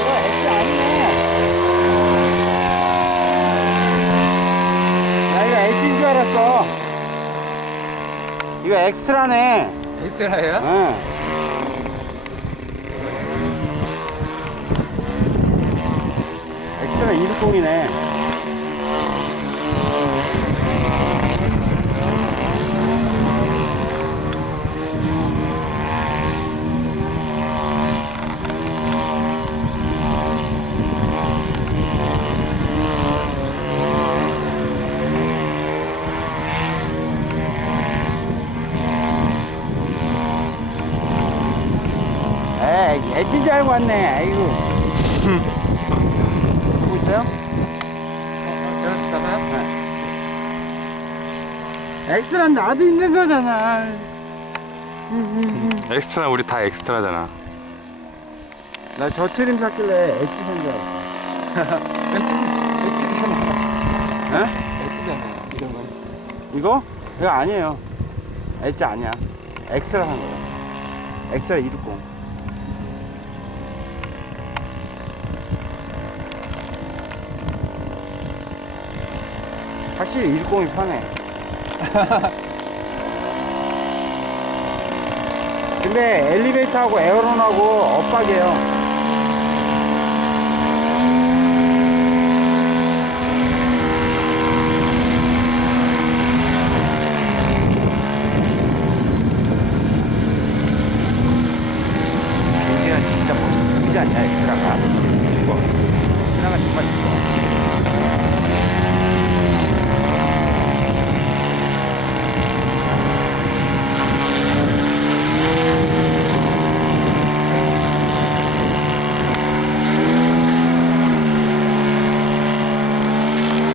이거 X 아니네. 나 이거 알았어. 이거 X라네. 엑스라예요? 응. X가 260이네. 에이, X인 줄 알고 왔네. 아이고. 보고 있어요? X란 나도 있는 거잖아. 엑스트라 우리 다 엑스트라잖아. 나 저 트림 샀길래 알았어. 엑스잖아. 에? 이거? 이거 아니에요. X 아니야. X라 산 거야. X라 260. 확실히 160이 편해. 근데 엘리베이터하고 에어론하고 엇박이에요. 진짜 멋지지 않냐, 엑스라가? 이거. 엑스라가 정말 이뻐.